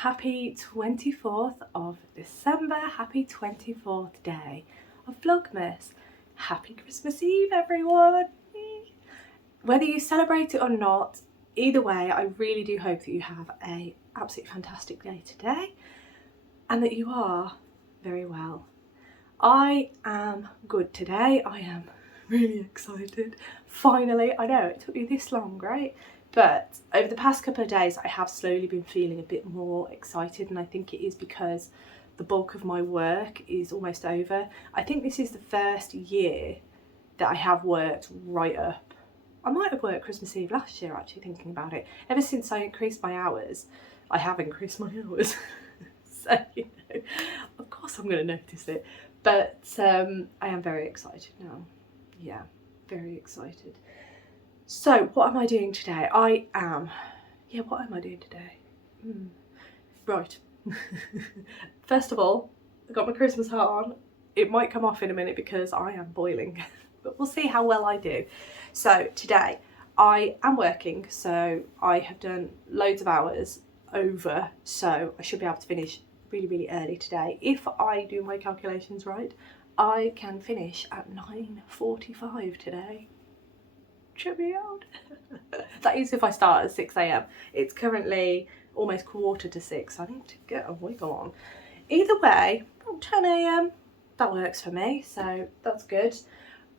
happy 24th of December, happy 24th day of Vlogmas. Happy Christmas Eve, everyone! Whether you celebrate it or not, either way, I really do hope that you have a absolutely fantastic day today and that you are very well. I am good today. I am really excited. Finally, I know it took me this long, right? But over the past couple of days, I have slowly been feeling a bit more excited, and I think it is because the bulk of my work is almost over. I think this is the first year that I have worked right up. I might have worked Christmas Eve last year, actually, thinking about it. Ever since I increased my hours, I have increased my hours. So, you know, of course I'm going to notice it. But I am very excited now. Yeah, very excited. So, what am I doing today? What am I doing today? Right. First of all, I got my Christmas hat on. It might come off in a minute because I am boiling, but we'll see how well I do. So, today I am working, so I have done loads of hours over, so I should be able to finish really, really early today. If I do my calculations right, I can finish at 9:45 today. Should be out. That is if I start at 6 AM. It's currently almost 5:45. I need to get a wiggle on. Either way, about 10 AM, that works for me, so that's good.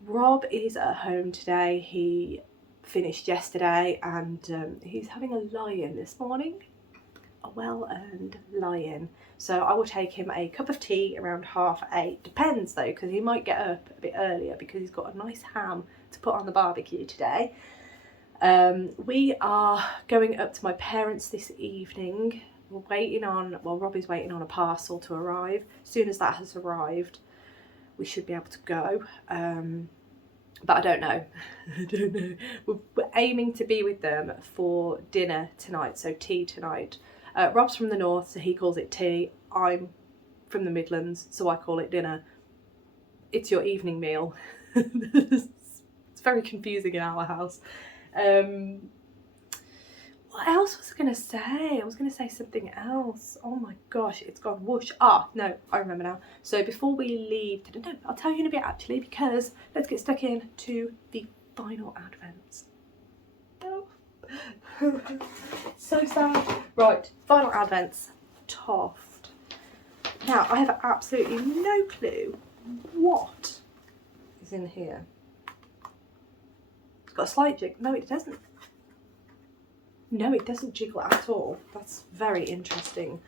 Rob is at home today. He finished yesterday and he's having a lie-in this morning. A well-earned lie-in. So I will take him a cup of tea around 8:30. Depends though, because he might get up a bit earlier because he's got a nice ham to put on the barbecue today. We are going up to my parents this evening. Rob is waiting on a parcel to arrive. As soon as that has arrived, we should be able to go. But I don't know. I don't know. We're aiming to be with them for dinner tonight, so tea tonight. Rob's from the north, so he calls it tea. I'm from the Midlands, so I call it dinner. It's your evening meal. It's very confusing in our house. What else was I going to say? I was going to say something else. Oh my gosh, it's gone whoosh. No, I remember now. So before we leave, no, I'll tell you in a bit actually, because let's get stuck into the final advents. Oh. So sad. Right, final advents, Toft. Now, I have absolutely no clue what is in here. It's got a slight jig. No, it doesn't. No, it doesn't jiggle at all. That's very interesting.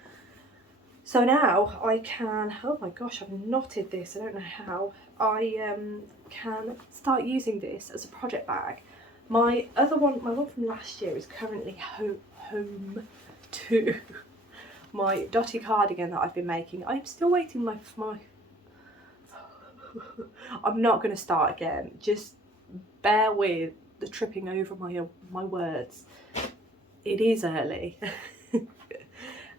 So now I can, oh my gosh, I've knotted this. I don't know how. I can start using this as a project bag. My one from last year is currently home to my dotty cardigan that I've been making. I'm still waiting for my I'm not going to start again. Just bear with the tripping over my words. It is early.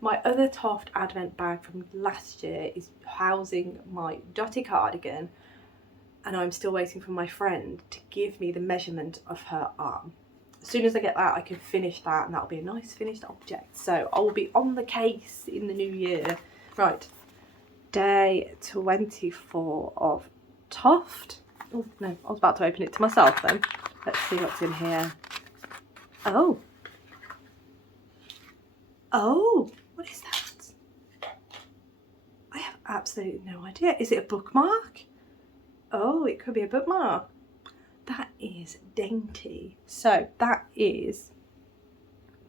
My other Toft Advent bag from last year is housing my dotty cardigan, and I'm still waiting for my friend to give me the measurement of her arm. As soon as I get that, I can finish that, and that'll be a nice finished object. So I will be on the case in the new year. Right, day 24 of Toft. Oh no, I was about to open it to myself then. Let's see what's in here. Oh, what is that? I have absolutely no idea. Is it a bookmark? Oh, it could be a bookmark. That is dainty. So that is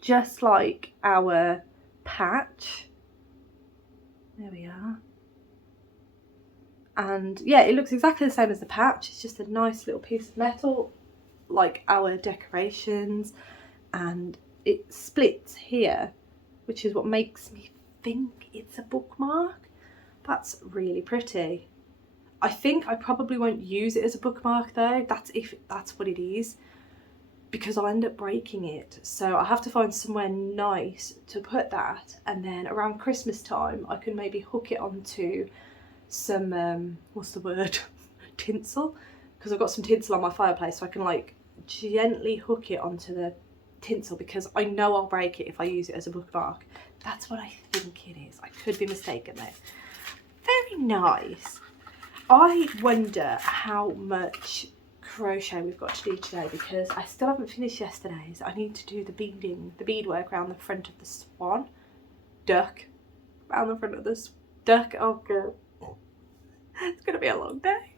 just like our patch. There we are. And yeah, it looks exactly the same as the patch. It's just a nice little piece of metal, like our decorations, and it splits here, which is what makes me think it's a bookmark. That's really pretty. I think I probably won't use it as a bookmark though. If that's what it is, because I'll end up breaking it. So I have to find somewhere nice to put that, and then around Christmas time I can maybe hook it onto some what's the word? Tinsel, because I've got some tinsel on my fireplace, so I can like gently hook it onto the tinsel because I know I'll break it if I use it as a bookmark. That's what I think it is. I could be mistaken though. Very nice. I wonder how much crochet we've got to do today because I still haven't finished yesterday's. I need to do the beadwork around the front of the swan. Duck. Around the front of the duck. Oh god. It's going to be a long day.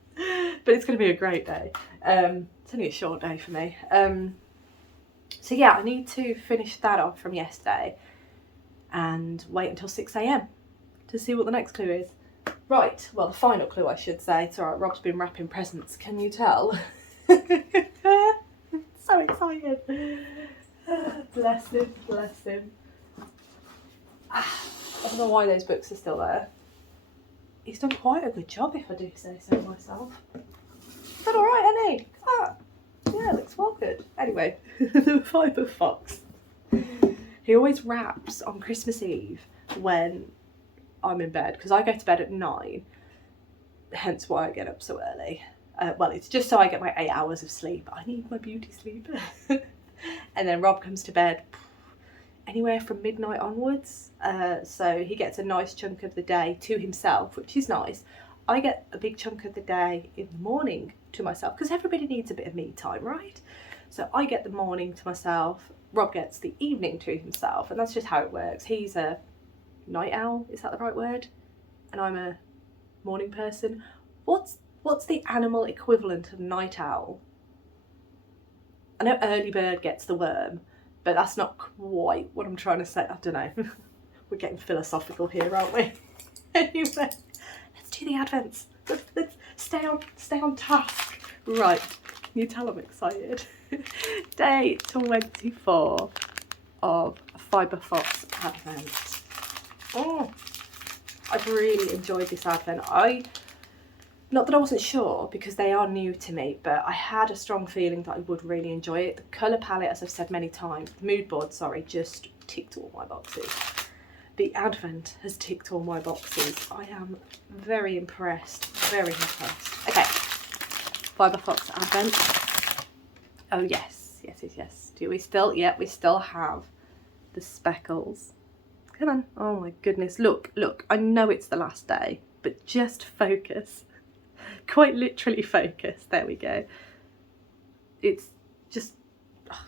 But it's going to be a great day. It's only a short day for me. So yeah, I need to finish that off from yesterday and wait until 6 AM to see what the next clue is. Right, well the final clue I should say. It's alright, Rob's been wrapping presents, can you tell? So excited. Bless him, bless him. I don't know why those books are still there. He's done quite a good job if I do say so myself. Done alright, hasn't he? Ah, yeah, looks well good. Anyway, the Fibre Fox. He always wraps on Christmas Eve when I'm in bed because I go to bed at 9, hence why I get up so early. Well, it's just so I get my 8 hours of sleep. I need my beauty sleep. And then Rob comes to bed anywhere from midnight onwards. So he gets a nice chunk of the day to himself, which is nice. I get a big chunk of the day in the morning to myself because everybody needs a bit of me time, right? So I get the morning to myself. Rob gets the evening to himself, and that's just how it works. He's a night owl, is that the right word? And I'm a morning person. What's the animal equivalent of night owl? I know early bird gets the worm, but that's not quite what I'm trying to say. I don't know. We're getting philosophical here, aren't we? Anyway, let's do the Advents. Let's stay on task. Right, can you tell I'm excited? Day 24 of Fibre Fox Advent. Oh, I've really enjoyed this Advent. Not that I wasn't sure because they are new to me, but I had a strong feeling that I would really enjoy it. The colour palette, as I've said many times, the mood board, sorry, just ticked all my boxes. The Advent has ticked all my boxes. I am very impressed, very impressed. Okay, Fibre Fox Advent. Oh yes, yes, yes, yes. Do we still? Yeah, we still have the speckles. Come on. Oh my goodness. Look, look. I know it's the last day, but just focus. Quite literally focus. There we go. It's just... Oh,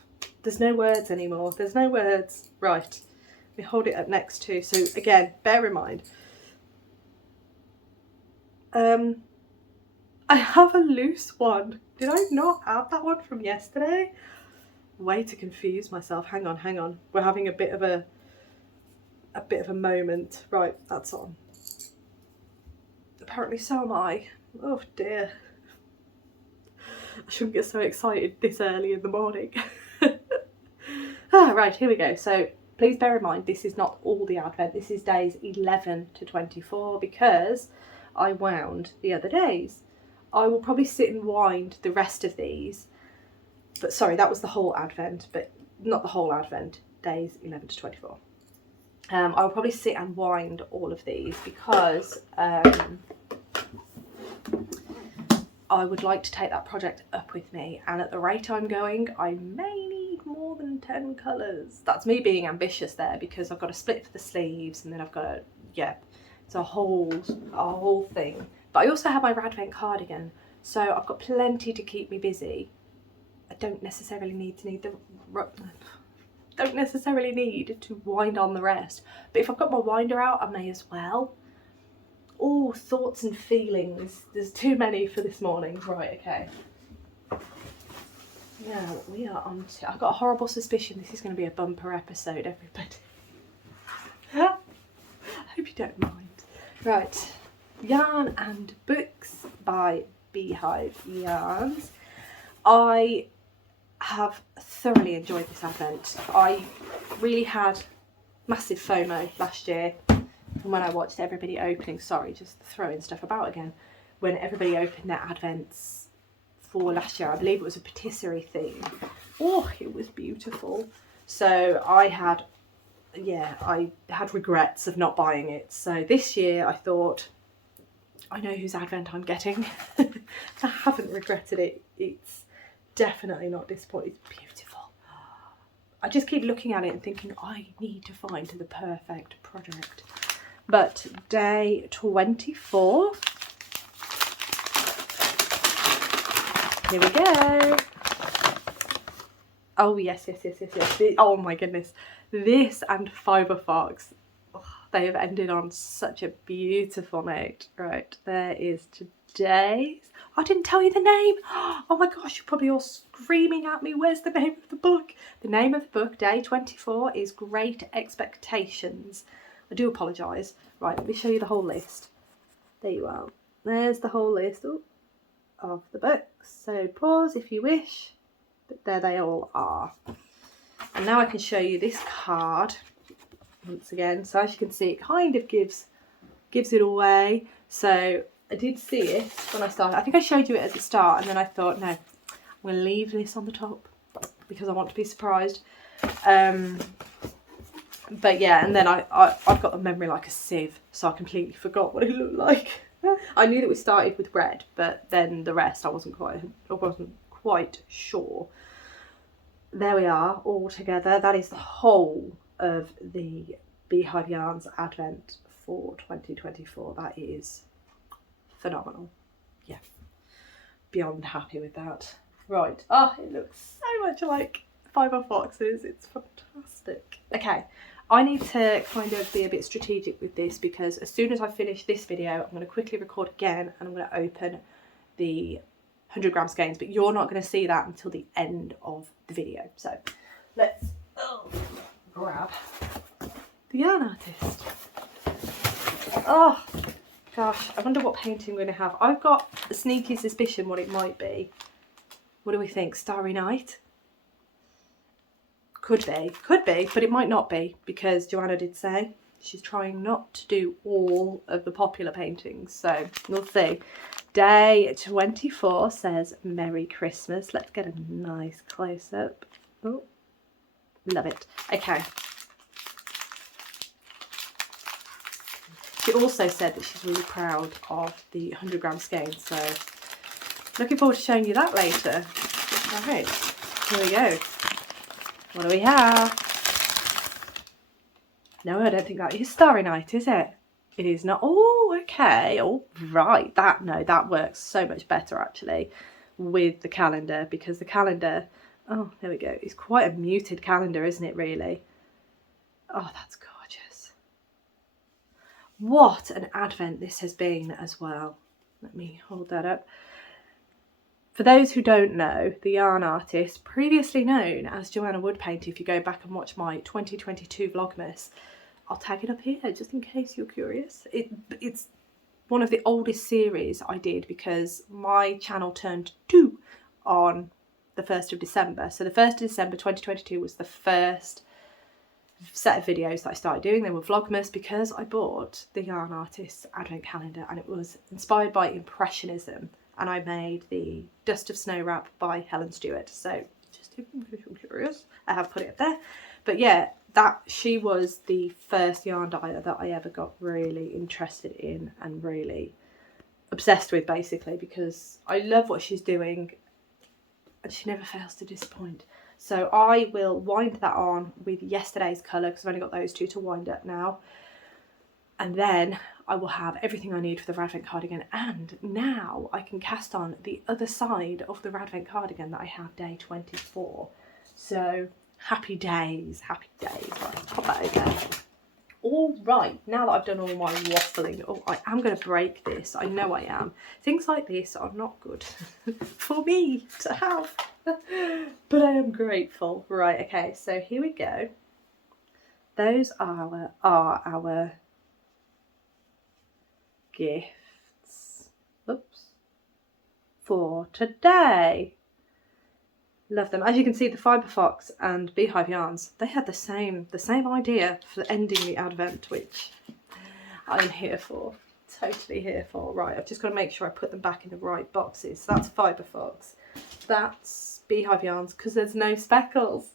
there's no words anymore. There's no words. Right. We hold it up next to. So again, bear in mind. I have a loose one. Did I not have that one from yesterday? Way to confuse myself. Hang on, hang on. We're having a bit of a moment. Right, that's on. Apparently so am I. Oh dear. I shouldn't get so excited this early in the morning. Right, here we go. So please bear in mind this is not all the Advent. This is days 11 to 24 because I wound the other days. I will probably sit and wind the rest of these. But sorry, that was the whole Advent, but not the whole Advent, days 11 to 24. I'll probably sit and wind all of these because I would like to take that project up with me, and at the rate I'm going I may need more than 10 colours. That's me being ambitious there because I've got to split for the sleeves and then I've got to, yeah, it's a whole thing. But I also have my Advent cardigan, so I've got plenty to keep me busy. I don't necessarily need to wind on the rest, but if I've got my winder out I may as well. Oh, thoughts and feelings. There's too many for this morning. Right, okay. Now we are on to... I've got a horrible suspicion this is going to be a bumper episode, everybody. I hope you don't mind. Right, Yarn and Books by Beehive Yarns. I have thoroughly enjoyed this Advent. I really had massive FOMO last year from when I watched everybody opening, sorry, just throwing stuff about again, when everybody opened their Advents for last year. I believe it was a patisserie theme. Oh, it was beautiful. So I had regrets of not buying it. So this year I thought, I know whose Advent I'm getting. I haven't regretted it. It's definitely not disappointing. It's beautiful. I just keep looking at it and thinking, I need to find the perfect project. But day 24. Here we go. Oh, yes. Oh, my goodness. This and Fibre Fox, oh, they have ended on such a beautiful note. Right, there is today's. I didn't tell you the name. Oh, my gosh, you're probably all screaming at me. Where's the name of the book? The name of the book, day 24, is Great Expectations. I do apologise. Right, let me show you the whole list. There you are. There's the whole list of the books. So pause if you wish. But there they all are. And now I can show you this card once again. So as you can see, it kind of gives it away. So I did see it when I started. I think I showed you it at the start, and then I thought, no, I'm going to leave this on the top because I want to be surprised. But yeah, and then I've got a memory like a sieve, so I completely forgot what it looked like. I knew that we started with red, but then the rest I wasn't quite sure. There we are, all together. That is the whole of the Beehive Yarns Advent for 2024. That is phenomenal. Yeah, beyond happy with that. Right, oh, it looks so much like Fibre Fox's. It's fantastic. Okay, I need to kind of be a bit strategic with this because as soon as I finish this video, I'm going to quickly record again and I'm going to open the 100-gram skeins, but you're not going to see that until the end of the video. So let's grab the yarn artist. Oh gosh, I wonder what painting we're going to have. I've got a sneaky suspicion what it might be. What do we think? Starry Night? Could be, but it might not be because Joanna did say she's trying not to do all of the popular paintings, so we'll see. Day 24 says Merry Christmas. Let's get a nice close-up. Oh, love it. Okay. She also said that she's really proud of the 100-gram skein, so looking forward to showing you that later. All right, here we go. What do we have? No, I don't think that is Starry Night, is it? It is not. Oh, okay. All right. That works so much better actually with the calendar because the calendar, oh, there we go. It's quite a muted calendar, isn't it, really? Oh, that's gorgeous. What an advent this has been as well. Let me hold that up. For those who don't know, the yarn artist, previously known as Joanna Woodpaint, if you go back and watch my 2022 Vlogmas, I'll tag it up here just in case you're curious. It's one of the oldest series I did because my channel turned 2 on the 1st of December. So the 1st of December 2022 was the first set of videos that I started doing. They were Vlogmas because I bought the yarn artist's advent calendar and it was inspired by Impressionism. And I made the Dust of Snow Wrap by Helen Stewart. So just if you're curious, I have put it up there. But yeah, she was the first yarn dyer that I ever got really interested in and really obsessed with, basically, because I love what she's doing and she never fails to disappoint. So I will wind that on with yesterday's colour because I've only got those two to wind up now. And then I will have everything I need for the Radvent cardigan, and now I can cast on the other side of the Radvent cardigan that I have day 24. So happy days, happy days. Right, pop that over. All right, now that I've done all my waffling, oh, I am going to break this. I know I am. Things like this are not good for me to have, but I am grateful. Right, okay, so here we go. Those are our gifts, oops, for today. Love them. As you can see, the Fibre Fox and Beehive yarns, they had the same idea for ending the advent, which I'm here for, totally here for. Right, I've just got to make sure I put them back in the right boxes. So that's Fibre Fox, that's Beehive yarns, because there's no speckles.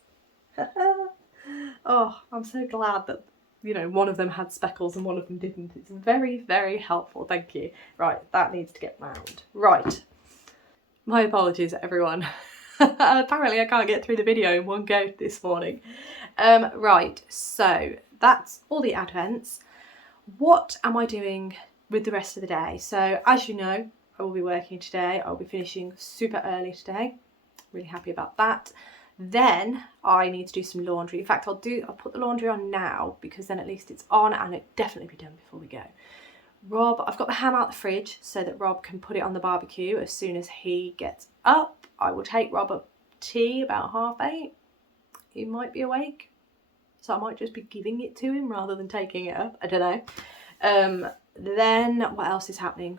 Oh, I'm so glad that, you know, one of them had speckles and one of them didn't. It's very, very helpful. Thank you. Right, that needs to get round. Right. My apologies, everyone. Apparently I can't get through the video in one go this morning. Right, so that's all the Advents. What am I doing with the rest of the day? So as you know, I will be working today. I'll be finishing super early today. Really happy about that. Then I need to do some laundry. In fact, I'll put the laundry on now because then at least it's on and it'll definitely be done before we go. Rob, I've got the ham out the fridge so that Rob can put it on the barbecue as soon as he gets up. I will take Rob up tea about 8:30. He might be awake, so I might just be giving it to him rather than taking it up. I don't know. Then what else is happening?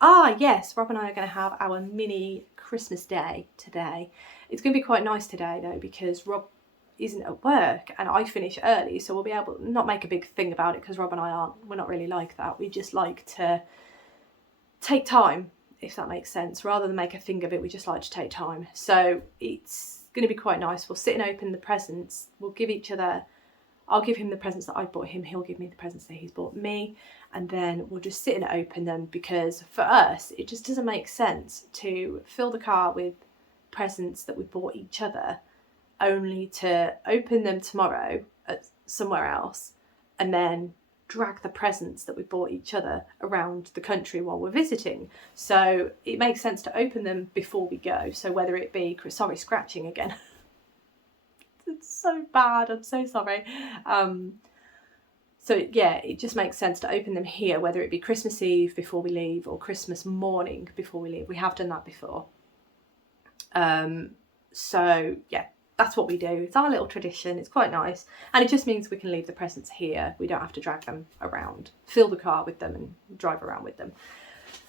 Ah, yes, Rob and I are going to have our mini Christmas day today. It's going to be quite nice today though because Rob isn't at work and I finish early, so we'll be able to not make a big thing about it because Rob and I we're not really like that. We just like to take time, if that makes sense. Rather than make a thing of it, we just like to take time. So it's going to be quite nice. We'll sit and open the presents. We'll give each other, I'll give him the presents that I bought him, he'll give me the presents that he's bought me, and then we'll just sit and open them because for us it just doesn't make sense to fill the car with presents that we bought each other only to open them tomorrow at somewhere else and then drag the presents that we bought each other around the country while we're visiting. So it makes sense to open them before we go. So whether it be, sorry, scratching again. It's so bad, I'm so sorry. So yeah, it just makes sense to open them here, whether it be Christmas Eve before we leave or Christmas morning before we leave. We have done that before. So yeah, that's what we do. It's our little tradition. It's quite nice. And it just means we can leave the presents here. We don't have to drag them around, fill the car with them and drive around with them.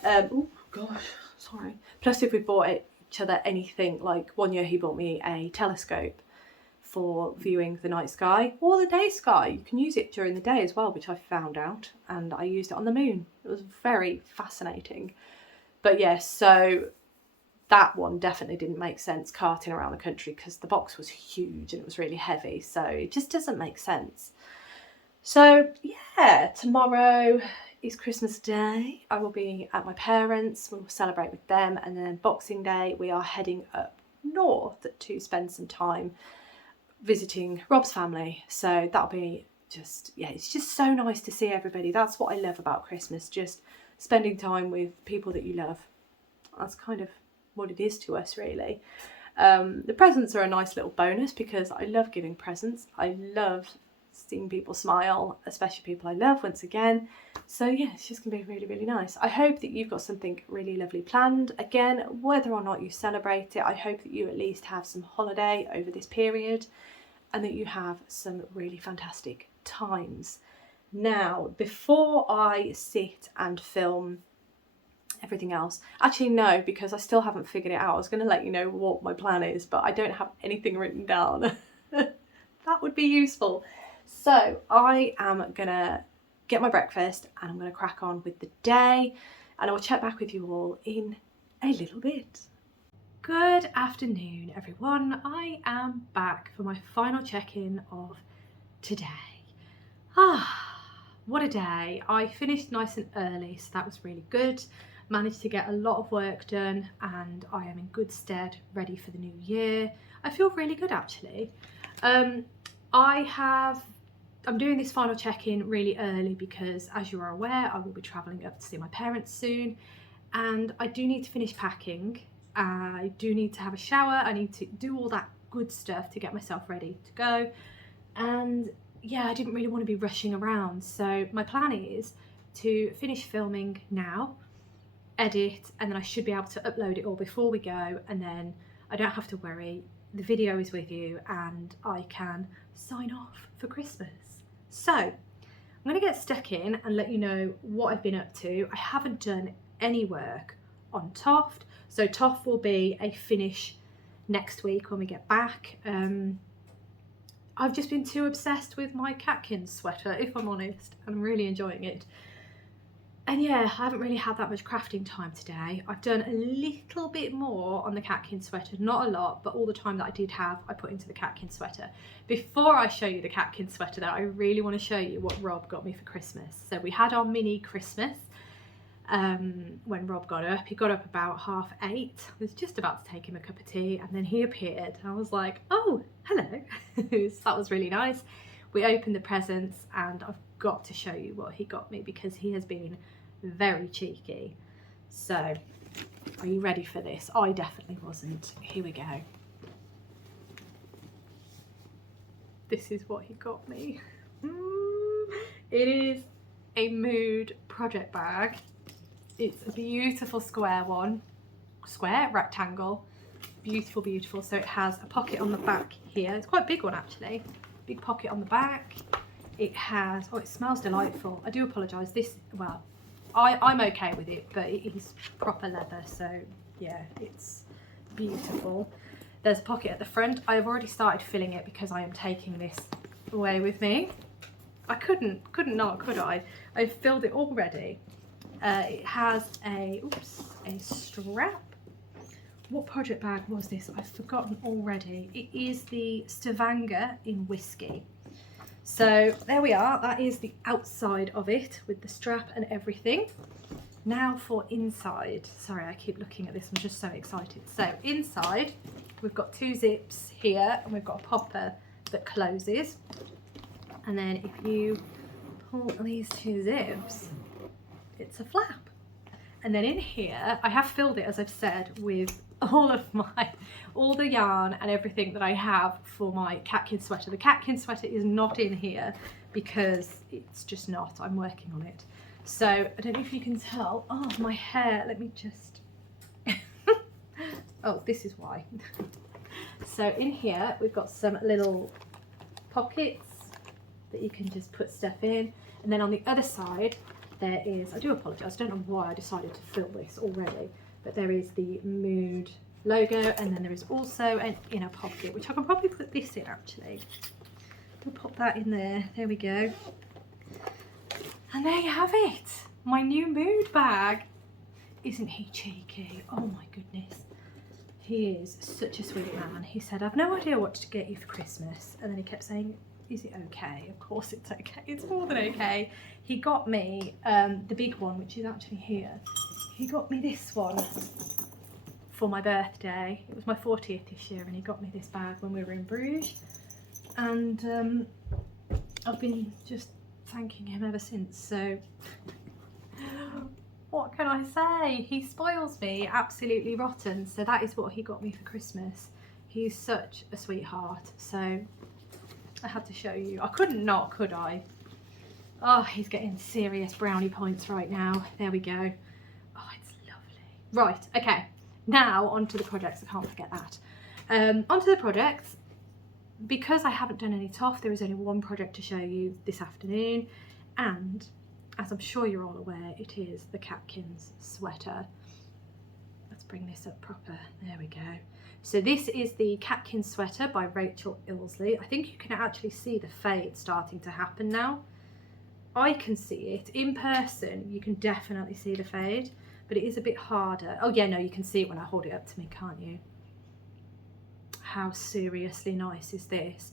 Oh gosh, sorry. Plus if we bought each other anything, like one year he bought me a telescope for viewing the night sky or the day sky. You can use it during the day as well, which I found out, and I used it on the moon. It was very fascinating. But yes, so that one definitely didn't make sense carting around the country because the box was huge and it was really heavy, so it just doesn't make sense. So yeah, tomorrow is Christmas Day. I will be at my parents', we will celebrate with them, and then Boxing Day we are heading up north to spend some time visiting Rob's family. So that'll be just, yeah, it's just so nice to see everybody. That's what I love about Christmas, just spending time with people that you love. That's kind of what it is to us, really. The presents are a nice little bonus because I love giving presents. I love seeing people smile, especially people I love, once again. So yeah, it's just gonna be really, really nice. I hope that you've got something really lovely planned. Again, whether or not you celebrate it, I hope that you at least have some holiday over this period and that you have some really fantastic times. Now, before I sit and film everything else, actually no, because I still haven't figured it out. I was going to let you know what my plan is, but I don't have anything written down. That would be useful. So I am gonna get my breakfast and I'm gonna crack on with the day, and I will check back with you all in a little bit. Good afternoon, everyone. I am back for my final check-in of today. What a day. I finished nice and early, so that was really good. Managed to get a lot of work done and I am in good stead, ready for the new year. I feel really good, actually. I'm doing this final check-in really early because, as you are aware, I will be travelling up to see my parents soon, and I do need to finish packing. I do need to have a shower. I need to do all that good stuff to get myself ready to go. And yeah, I didn't really want to be rushing around. So my plan is to finish filming now, edit, and then I should be able to upload it all before we go, and then I don't have to worry. The video is with you and I can sign off for Christmas. So I'm going to get stuck in and let you know what I've been up to. I haven't done any work on Toft, so Toft will be a finish next week when we get back. I've just been too obsessed with my Catkins sweater, if I'm honest, and I'm really enjoying it. And yeah, I haven't really had that much crafting time today. I've done a little bit more on the Catkins sweater, not a lot, but all the time that I did have, I put into the Catkins sweater. Before I show you the Catkins sweater though, I really want to show you what Rob got me for Christmas. So we had our mini Christmas. when Rob got up. He got up about 8:30. I was just about to take him a cup of tea, and then he appeared. I was like, oh, hello. So that was really nice. We opened the presents, and I've got to show you what he got me because he has been very cheeky. So are you ready for this? I definitely wasn't. Here we go. This is what he got me. It is a mood project bag. It's a beautiful square one. Square, rectangle. Beautiful, beautiful. So it has a pocket on the back here. It's quite a big one actually. Big pocket on the back. It has, oh, it smells delightful. I do apologise. This, well, I'm okay with it, but it is proper leather. So yeah, it's beautiful. There's a pocket at the front. I have already started filling it because I am taking this away with me. I couldn't not, could I? I've filled it already. It has a strap. What project bag was this? I've forgotten already. It is the Stavanger in whiskey. So there we are. That is the outside of it with the strap and everything. Now for inside. Sorry, I keep looking at this. I'm just so excited. So inside, we've got 2 zips here, and we've got a popper that closes. And then if you pull these 2 zips, it's a flap. And then in here, I have filled it, as I've said, with all the yarn and everything that I have for my catkin sweater. The catkin sweater is not in here because it's just not. I'm working on it. So I don't know if you can tell. Oh, my hair. Let me just. Oh, this is why. So in here, we've got some little pockets that you can just put stuff in. And then on the other side, there is, I do apologise, I don't know why I decided to fill this already, but there is the Mood logo, and then there is also an inner pocket, which I can probably put this in actually. I'll pop that in there, there we go. And there you have it, my new Mood bag. Isn't he cheeky? Oh my goodness. He is such a sweet man. He said, I've no idea what to get you for Christmas. And then he kept saying, is it okay? Of course it's okay. It's more than okay. He got me the big one, which is actually here. He got me this one for my birthday. It was my 40th this year, and he got me this bag when we were in Bruges. And I've been just thanking him ever since. So what can I say? He spoils me absolutely rotten. So that is what he got me for Christmas. He's such a sweetheart. So I had to show you. I couldn't not, could I? Oh, he's getting serious brownie points right now. There we go. Oh, it's lovely. Right, okay. Now onto the projects. I can't forget that. Onto the projects. Because I haven't done any Toft, there is only one project to show you this afternoon. And as I'm sure you're all aware, it is the Catkins sweater. Let's bring this up proper. There we go. So this is the Catkins sweater by Rachel Ilsley. I think you can actually see the fade starting to happen now. I can see it. In person, you can definitely see the fade, but it is a bit harder. Oh yeah, no, you can see it when I hold it up to me, can't you? How seriously nice is this?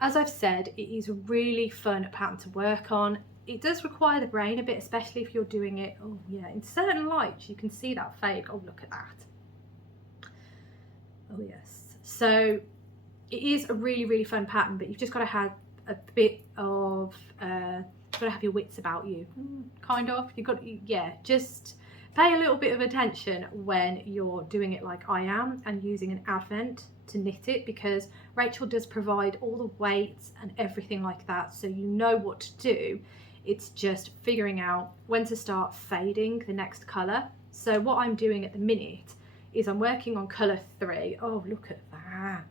As I've said, it is a really fun pattern to work on. It does require the brain a bit, especially if you're doing it, oh yeah, in certain lights, you can see that fade. Oh, look at that. Oh yes. So it is a really, really fun pattern, but you've just got to have a bit of, you've got to have your wits about you, kind of. You've got to, yeah, just pay a little bit of attention when you're doing it like I am and using an Advent to knit it, because Rachel does provide all the weights and everything like that, so you know what to do. It's just figuring out when to start fading the next colour. So what I'm doing at the minute is I'm working on colour 3. Oh, look at that.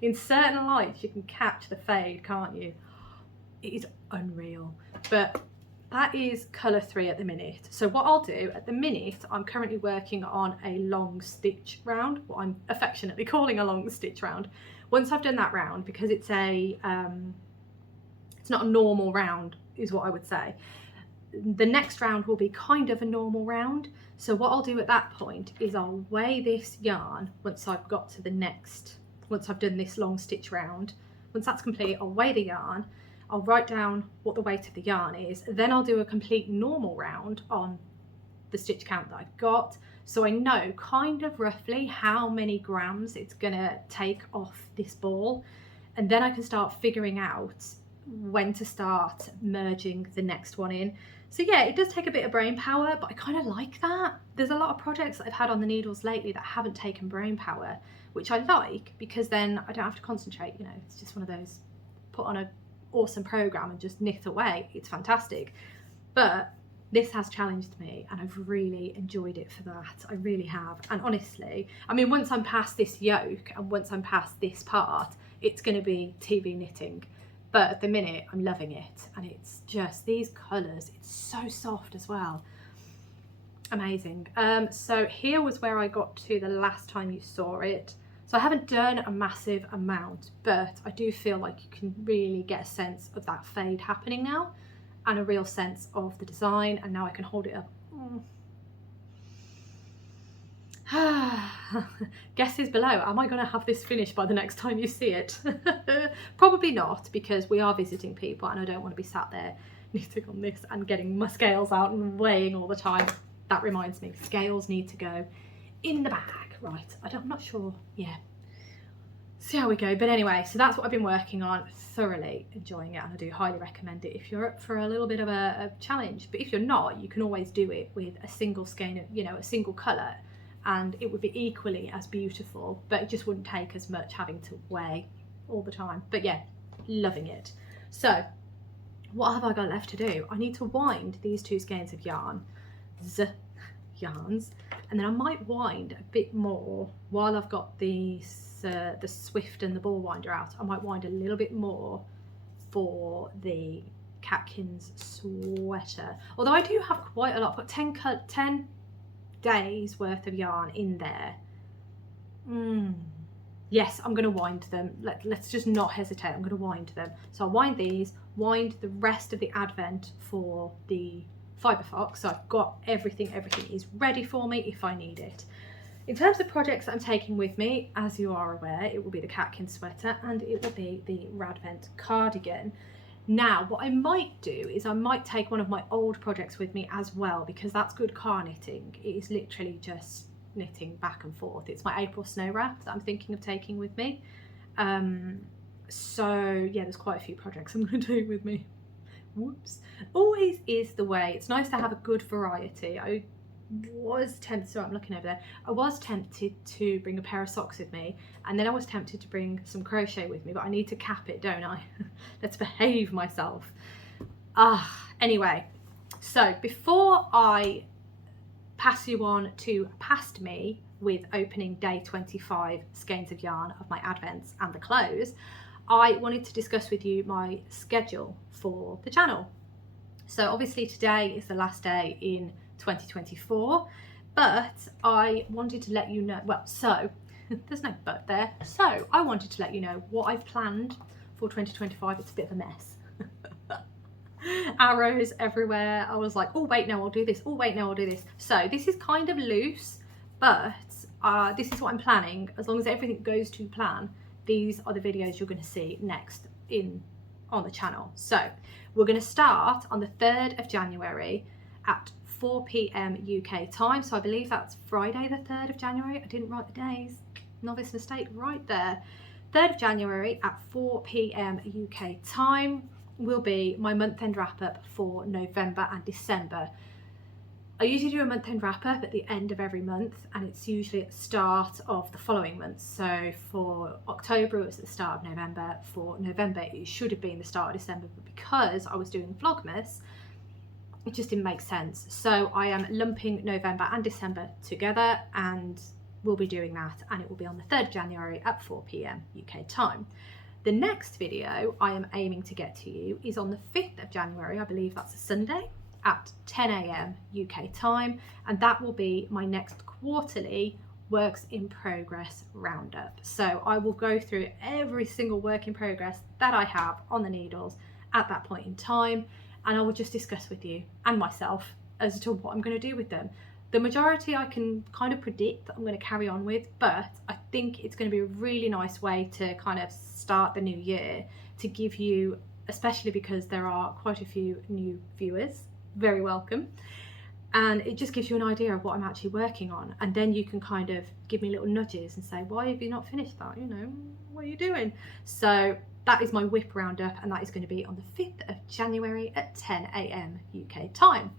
In certain lights you can catch the fade, can't you? It is unreal. But that is colour 3 at the minute. So what I'll do at the minute, I'm currently working on a long stitch round, what I'm affectionately calling a long stitch round. Once I've done that round, because it's a it's not a normal round is what I would say, the next round will be kind of a normal round. So what I'll do at that point is I'll weigh this yarn once I've got to the next, once I've done this long stitch round. Once that's complete, I'll weigh the yarn, I'll write down what the weight of the yarn is, then I'll do a complete normal round on the stitch count that I've got, so I know kind of roughly how many grams it's gonna take off this ball, and then I can start figuring out when to start merging the next one in. So yeah, it does take a bit of brain power, but I kind of like that. There's a lot of projects that I've had on the needles lately that haven't taken brain power, which I like, because then I don't have to concentrate, you know, it's just one of those, put on an awesome program and just knit away. It's fantastic. But this has challenged me and I've really enjoyed it for that. I really have. And honestly, I mean, once I'm past this yoke and once I'm past this part, it's going to be TV knitting. But at the minute, I'm loving it. And it's just these colours, it's so soft as well. Amazing. So here was where I got to the last time you saw it. So I haven't done a massive amount, but I do feel like you can really get a sense of that fade happening now and a real sense of the design. And now I can hold it up. Guesses below, am I going to have this finished by the next time you see it? Probably not, because we are visiting people and I don't want to be sat there knitting on this and getting my scales out and weighing all the time. That reminds me, scales need to go in the bag. Right, I'm not sure. Yeah, see how we go. But anyway, so that's what I've been working on, thoroughly enjoying it, and I do highly recommend it if you're up for a little bit of a challenge. But if you're not, you can always do it with a single skein of, you know, a single colour, and it would be equally as beautiful, but it just wouldn't take as much having to weigh all the time. But yeah, loving it. So what have I got left to do? I need to wind these 2 skeins of yarns, and then I might wind a bit more while I've got these the Swift and the ball winder out. I might wind a little bit more for the Catkins sweater, although I do have quite a lot. I've got 10 days worth of yarn in there. Yes, I'm going to wind them. Let's just not hesitate. I'm going to wind them. So I'll wind these, wind the rest of the Advent for the Fibre Fox. So I've got everything is ready for me if I need it. In terms of projects that I'm taking with me, as you are aware, it will be the Catkins sweater and it will be the Advent cardigan. Now, what I might do is I might take one of my old projects with me as well, because that's good car knitting. It is literally just knitting back and forth. It's my April snow wrap that I'm thinking of taking with me. So yeah, there's quite a few projects I'm going to do with me. Whoops. Always is the way. It's nice to have a good variety. I was tempted, so I'm looking over there, I was tempted to bring a pair of socks with me, and then I was tempted to bring some crochet with me, but I need to cap it, don't I? Let's behave myself. Anyway, so before I pass you on to past me with opening day 25 skeins of yarn of my Advents and the clothes, I wanted to discuss with you my schedule for the channel. So obviously today is the last day in 2024, but I wanted to let you know, well, so there's no but there. So I wanted to let you know what I've planned for 2025. It's a bit of a mess. Arrows everywhere. I was like, oh wait, no, I'll do this. Oh wait, no, I'll do this. So this is kind of loose, but this is what I'm planning. As long as everything goes to plan, these are the videos you're going to see next on the channel. So we're going to start on the 3rd of January at 4 p.m. UK time. So I believe that's Friday the 3rd of January. I didn't write the days. Novice mistake right there. 3rd of January at 4 p.m. UK time will be my month-end wrap-up for November and December. I usually do a month-end wrap-up at the end of every month, and it's usually at the start of the following month. So for October it was at the start of November. For November it should have been the start of December, but because I was doing Vlogmas, it just didn't make sense. So I am lumping November and December together, and we'll be doing that, and it will be on the 3rd of January at 4 p.m. UK time. The next video I am aiming to get to you is on the 5th of January, I believe that's a Sunday, at 10 a.m. UK time, and that will be my next quarterly works in progress roundup. So I will go through every single work in progress that I have on the needles at that point in time, and I will just discuss with you and myself as to what I'm going to do with them. The majority I can kind of predict that I'm going to carry on with, but I think it's going to be a really nice way to kind of start the new year, to give you especially because there are quite a few new viewers. Very welcome. And it just gives you an idea of what I'm actually working on, and then you can kind of give me little nudges and say, why have you not finished that, you know, what are you doing? So that is my whip roundup, and that is going to be on the 5th of January at 10 AM UK time.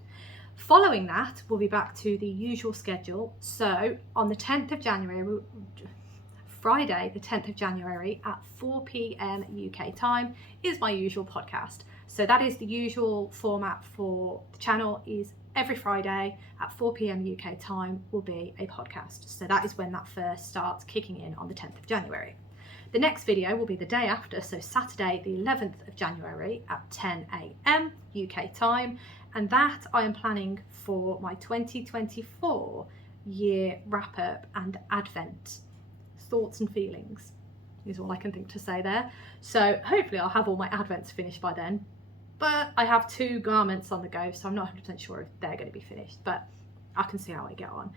Following that, we'll be back to the usual schedule. So on the 10th of January, Friday the 10th of January at 4 PM UK time is my usual podcast. So that is the usual format for the channel, is every Friday at 4 PM UK time will be a podcast. So that is when that first starts kicking in on the 10th of January. The next video will be the day after, so Saturday the 11th of January at 10 AM UK time, and that I am planning for my 2024 year wrap up and Advent. Thoughts and feelings is all I can think to say there. So hopefully I'll have all my Advents finished by then, but I have 2 garments on the go, so I'm not 100% sure if they're going to be finished, but I can see how I get on.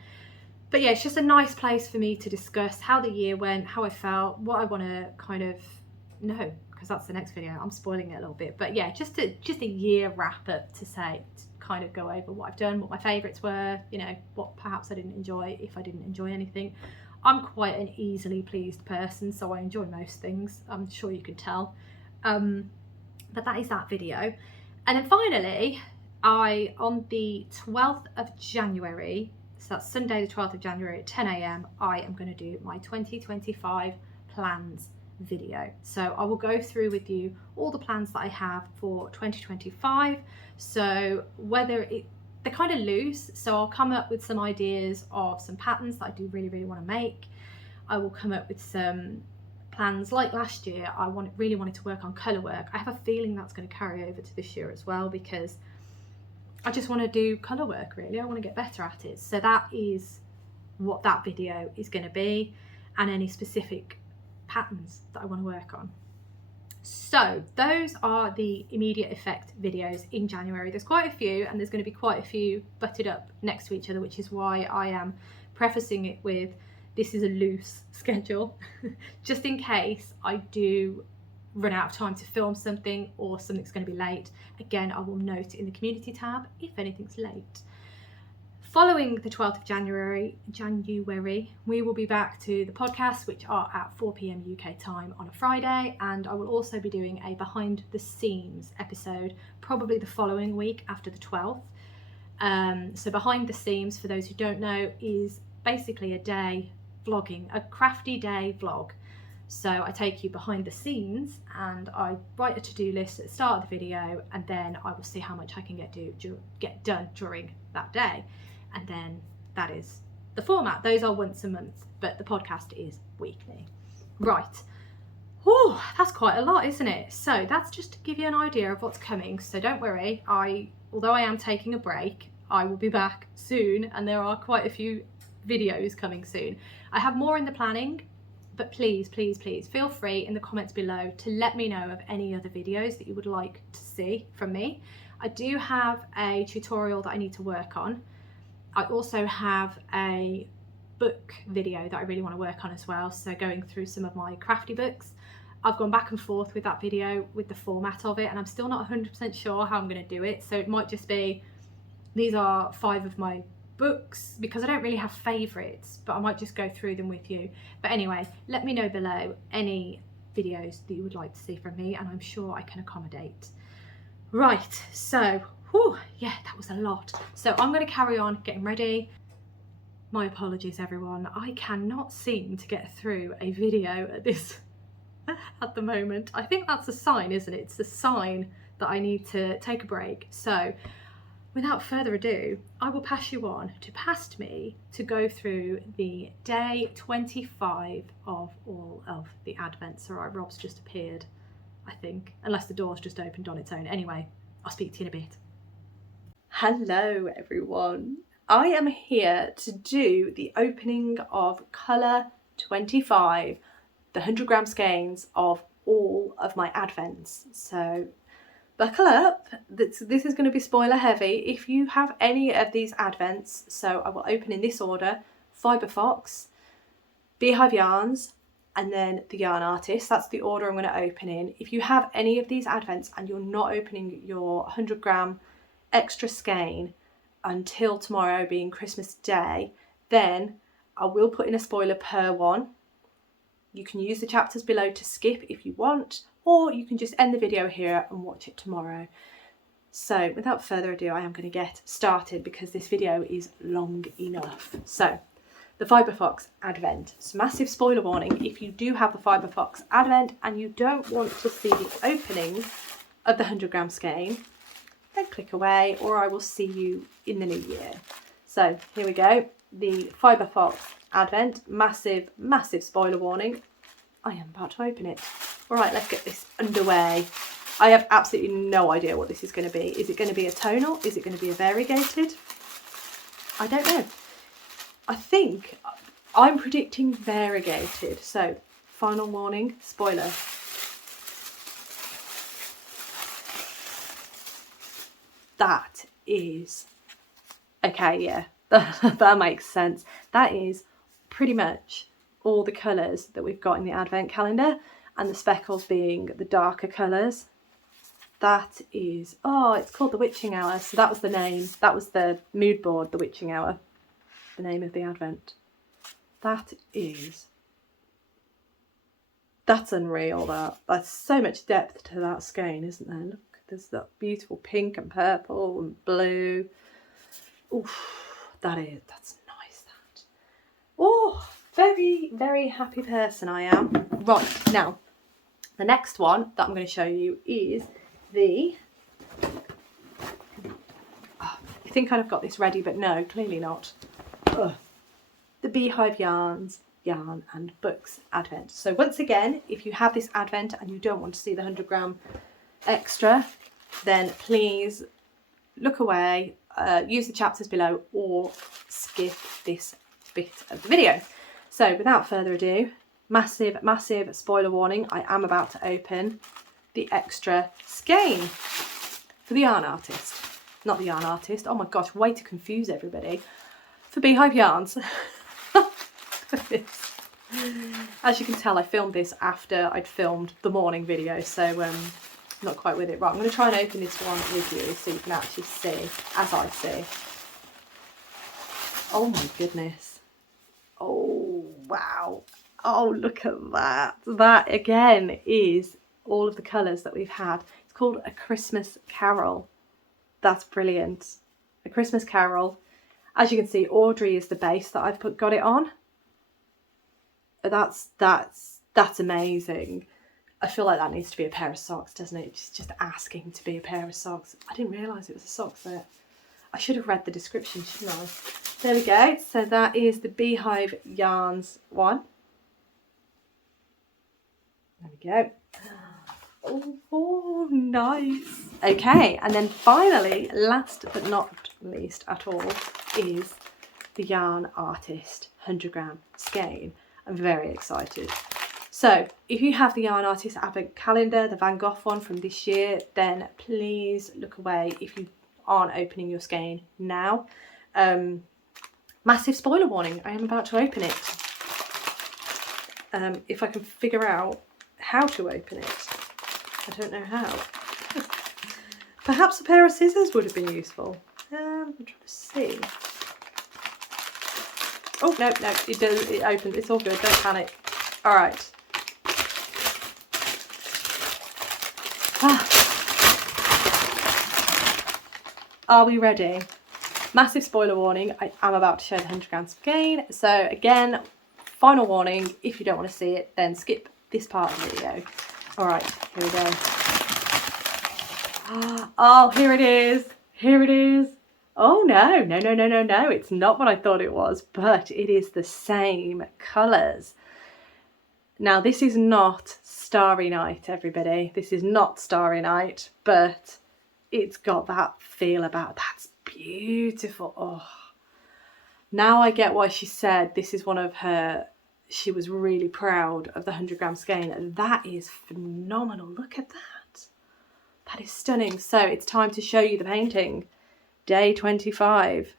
But yeah, it's just a nice place for me to discuss how the year went, how I felt, what I want to kind of know, because that's the next video. I'm spoiling it a little bit, but yeah, just a year wrap up to kind of go over what I've done, what my favourites were, you know, what perhaps I didn't enjoy, if I didn't enjoy anything. I'm quite an easily pleased person, so I enjoy most things. I'm sure you can tell. But that is that video. And then finally, on the 12th of January, so that's Sunday the 12th of January at 10 AM, I am going to do my 2025 plans video. So I will go through with you all the plans that I have for 2025. So they're kind of loose, so I'll come up with some ideas of some patterns that I do really want to make. I will come up with some plans like last year. I really wanted to work on colour work. I have a feeling that's going to carry over to this year as well, because I just want to do colour work, really. I want to get better at it. So that is what that video is going to be, and any specific patterns that I want to work on. So those are the immediate effect videos in January. There's quite a few, and there's going to be quite a few butted up next to each other, which is why I am prefacing it with this is a loose schedule, just in case I do run out of time to film something or something's going to be late. Again, I will note in the community tab if anything's late. Following the 12th of January, we will be back to the podcasts, which are at 4 PM UK time on a Friday, and I will also be doing a behind the scenes episode probably the following week after the 12th. So behind the scenes, for those who don't know, is basically a day vlogging, a crafty day vlog. So I take you behind the scenes and I write a to-do list at the start of the video, and then I will see how much I can get done during that day. And then that is the format. Those are once a month, but the podcast is weekly. Right. Oh, that's quite a lot, isn't it? So that's just to give you an idea of what's coming. So don't worry, although I am taking a break, I will be back soon, and there are quite a few videos coming soon. I have more in the planning, but please feel free in the comments below to let me know of any other videos that you would like to see from me. I do have a tutorial that I need to work on. I also have a book video that I really want to work on as well, so going through some of my crafty books. I've gone back and forth with that video with the format of it, and I'm still not 100% sure how I'm going to do it, so it might just be these are 5 of my books, because I don't really have favourites, but I might just go through them with you. But anyway, let me know below any videos that you would like to see from me, and I'm sure I can accommodate. Right, so yeah, that was a lot. So I'm going to carry on getting ready. My apologies, everyone. I cannot seem to get through a video at the moment. I think that's a sign, isn't it? It's a sign that I need to take a break. So without further ado, I will pass you on to past me to go through the day 25 of all of the Advents. All right, Rob's just appeared, I think, unless the door's just opened on its own. Anyway, I'll speak to you in a bit. Hello everyone, I am here to do the opening of colour 25, the 100g skeins of all of my Advents. So buckle up, this is going to be spoiler heavy. If you have any of these Advents, so I will open in this order: Fibre Fox, Beehive yarns, and then the Yarn Artist. That's the order I'm going to open in. If you have any of these advents and you're not opening your 100 gram extra skein until tomorrow being Christmas Day, then I will put in a spoiler per one. You can use the chapters below to skip if you want, or you can just end the video here and watch it tomorrow. So without further ado, I am going to get started because this video is long enough. So the Fibre Fox Advent. So massive spoiler warning, if you do have the Fibre Fox Advent and you don't want to see the opening of the 100 gram skein, then click away, or I will see you in the new year. So here we go, the Fibre Fox Advent, massive spoiler warning. I am about to open it. All right, let's get this underway. I have absolutely no idea what this is going to be. Is it going to be a tonal? Is it going to be a variegated? I don't know. I think I'm predicting variegated. So final warning, spoiler. That is, okay, yeah, that makes sense. That is pretty much all the colours that we've got in the advent calendar, and the speckles being the darker colours. That is, oh, it's called the Witching Hour. So that was the name, that was the mood board, the Witching Hour, the name of the advent. That is, that's unreal, that. That's so much depth to that skein, isn't there? Look, there's that beautiful pink and purple and blue. Oof, that's nice, that. Oh, very happy person I am. Right, now, the next one that I'm going to show you is the, I think I'd have got this ready, but no, clearly not. The Beehive Yarn and Books Advent. So once again, if you have this advent and you don't want to see the 100 gram extra, then please look away, use the chapters below, or skip this bit of the video. So without further ado, massive spoiler warning, I am about to open the extra skein for the Yarn Artist. Not the Yarn Artist, oh my gosh, way to confuse everybody. For Beehive Yarns. As you can tell, I filmed this after I'd filmed the morning video, so not quite with it. Right, I'm going to try and open this one with you so you can actually see as I see. Oh my goodness. Oh, wow. Oh, look at that. That, again, is all of the colours that we've had. It's called A Christmas Carol. That's brilliant. A Christmas Carol. As you can see, Audrey is the base that I've got it on. That's amazing. I feel like that needs to be a pair of socks, doesn't it? It's just asking to be a pair of socks. I didn't realise it was a sock set. I should have read the description, shouldn't I? There we go. So that is the Beehive Yarns one. There we go. Oh, nice. Okay, and then finally, last but not least at all, is the Yarn Artist 100 gram skein. I'm very excited. So if you have the Yarn Artist Advent Calendar, the Van Gogh one from this year, then please look away if you aren't opening your skein now. Massive spoiler warning, I am about to open it. If I can figure out how to open it. I don't know how. Perhaps a pair of scissors would have been useful. I'm trying to see. Oh, no, it opened. It's all good, don't panic. All right. Are we ready? Massive spoiler warning, I am about to show the 100 gram skein. So again, final warning, if you don't want to see it, then skip this part of the video. All right, here we go. Oh, here it is. Here it is. Oh, no, it's not what I thought it was, but it is the same colours. Now, this is not Starry Night, everybody. This is not Starry Night, but it's got that feel about, that's beautiful. Oh, now I get why she said this is one of her, she was really proud of the 100 gram skein. That is phenomenal. Look at that. That is stunning. So it's time to show you the painting. Day 25.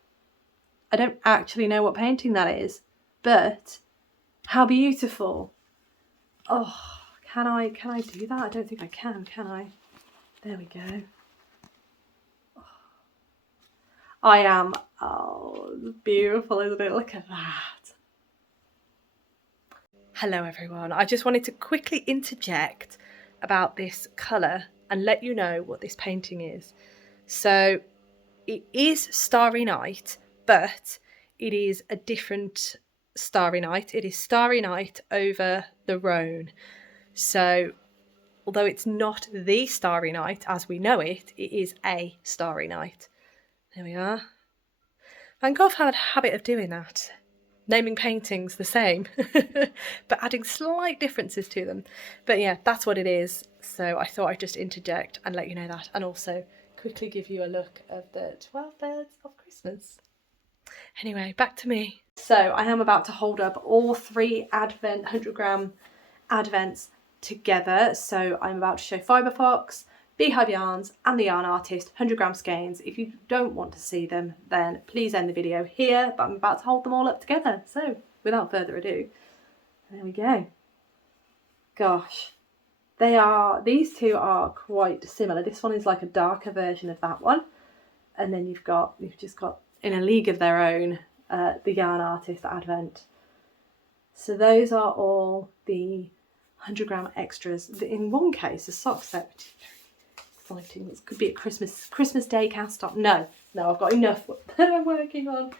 I don't actually know what painting that is, but how beautiful. Oh, can I do that? I don't think I can I? There we go. I am, oh, beautiful, isn't it? Look at that. Hello everyone, I just wanted to quickly interject about this colour and let you know what this painting is. So it is Starry Night, but it is a different Starry Night. It is Starry Night over the Rhone. So although it's not the Starry Night as we know it, it is a Starry Night. There we are. Van Gogh had a habit of doing that, naming paintings the same, but adding slight differences to them. But yeah, that's what it is. So I thought I'd just interject and let you know that, and also quickly give you a look of the 12 Birds of Christmas. Anyway, back to me. So I am about to hold up all 3 Advent 100-gram Advents together. So I'm about to show Fibre Fox, Beehive yarns and the yarn artist 100-gram skeins. If you don't want to see them, then please end the video here, but I'm about to hold them all up together. So without further ado, there we go. Gosh, these two are quite similar. This one is like a darker version of that one, and then you've just got in a league of their own the yarn artist Advent. So those are all the 100-gram extras. In one case, a sock set, which is very exciting. This could be a Christmas Day cast on. No, I've got enough that I'm working on.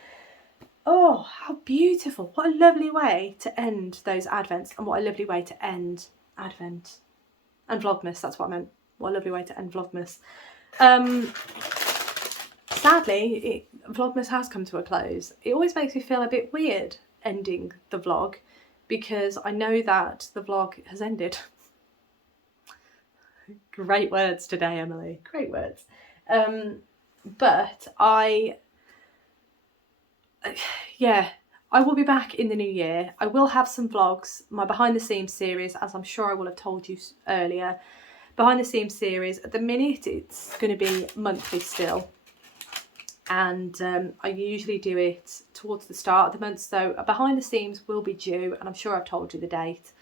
Oh, how beautiful. What a lovely way to end those Advents, and what a lovely way to end Advent and Vlogmas. That's what I meant. What a lovely way to end Vlogmas. Sadly, Vlogmas has come to a close. It always makes me feel a bit weird ending the vlog, because I know that the vlog has ended. Great words today, Emily. Great words. But I will be back in the new year. I will have some vlogs, my behind the scenes series, as I'm sure I will have told you earlier. Behind the scenes series, at the minute it's going to be monthly still. And I usually do it towards the start of the month, so a behind the scenes will be due, and I'm sure I've told you the date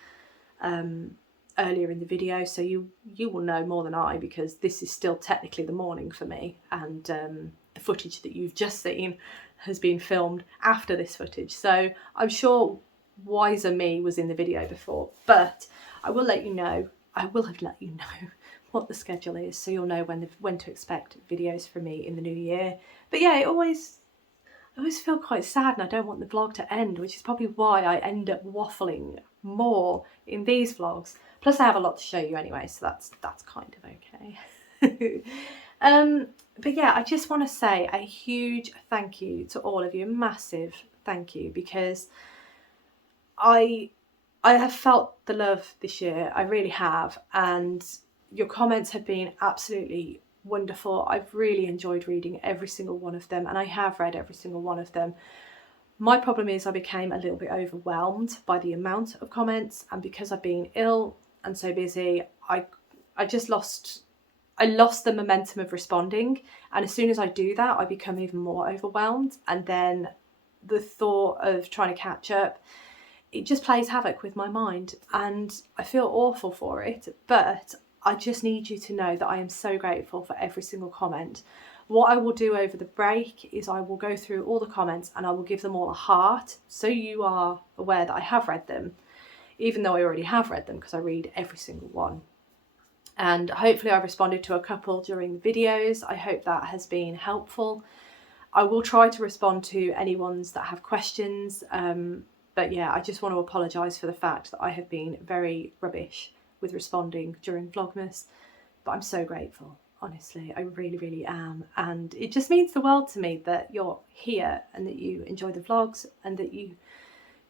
earlier in the video, so you will know more than I, because this is still technically the morning for me, and the footage that you've just seen has been filmed after this footage, so I'm sure wiser me was in the video before, but I will let you know, I will have let you know what the schedule is, so you'll know when to expect videos from me in the new year. But yeah, I always feel quite sad, and I don't want the vlog to end, which is probably why I end up waffling more in these vlogs. Plus I have a lot to show you anyway, so that's kind of okay. But yeah, I just want to say a huge thank you to all of you, a massive thank you, because I have felt the love this year, I really have, and your comments have been absolutely wonderful. I've really enjoyed reading every single one of them, and I have read every single one of them. My problem is I became a little bit overwhelmed by the amount of comments, and because I've been ill and so busy, I lost the momentum of responding, and as soon as I do that I become even more overwhelmed, and then the thought of trying to catch up, it just plays havoc with my mind, and I feel awful for it. But I just need you to know that I am so grateful for every single comment. What I will do over the break is I will go through all the comments and I will give them all a heart, so you are aware that I have read them, even though I already have read them because I read every single one. And hopefully I've responded to a couple during the videos. I hope that has been helpful. I will try to respond to any ones that have questions, but yeah, I just want to apologise for the fact that I have been very rubbish with responding during Vlogmas, but I'm so grateful, honestly, I really, really am, and it just means the world to me that you're here and that you enjoy the vlogs and that you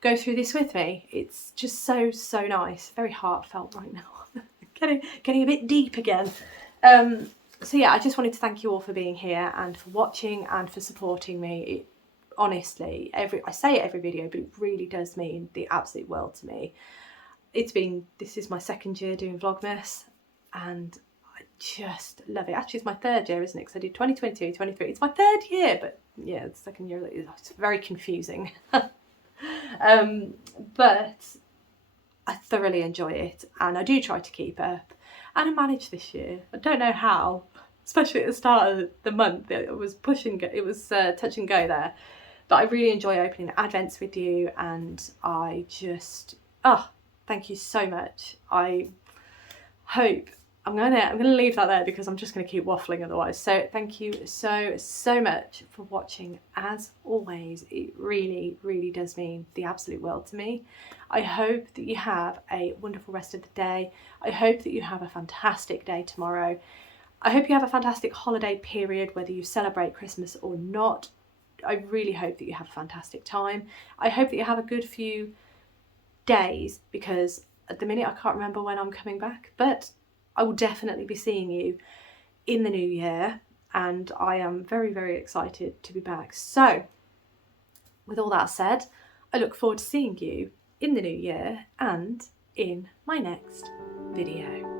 go through this with me. It's just so nice, very heartfelt right now. getting a bit deep again. So yeah, I just wanted to thank you all for being here and for watching and for supporting me. It, honestly, I say it every video, but it really does mean the absolute world to me. This is my second year doing Vlogmas, and I just love it. Actually, it's my third year, isn't it? Because I did 2022, 23. It's my third year, but yeah, the second year, it's very confusing. But I thoroughly enjoy it and I do try to keep up, and I managed this year. I don't know how, especially at the start of the month. It was touch and go there, but I really enjoy opening Advents with you, and I just, thank you so much. I hope I'm gonna leave that there because I'm just gonna keep waffling otherwise. So thank you so much for watching. As always, it really does mean the absolute world to me. I hope that you have a wonderful rest of the day. I hope that you have a fantastic day tomorrow. I hope you have a fantastic holiday period, whether you celebrate Christmas or not. I really hope that you have a fantastic time. I hope that you have a good few days, because at the minute I can't remember when I'm coming back, but I will definitely be seeing you in the new year, and I am very excited to be back. So with all that said, I look forward to seeing you in the new year and in my next video.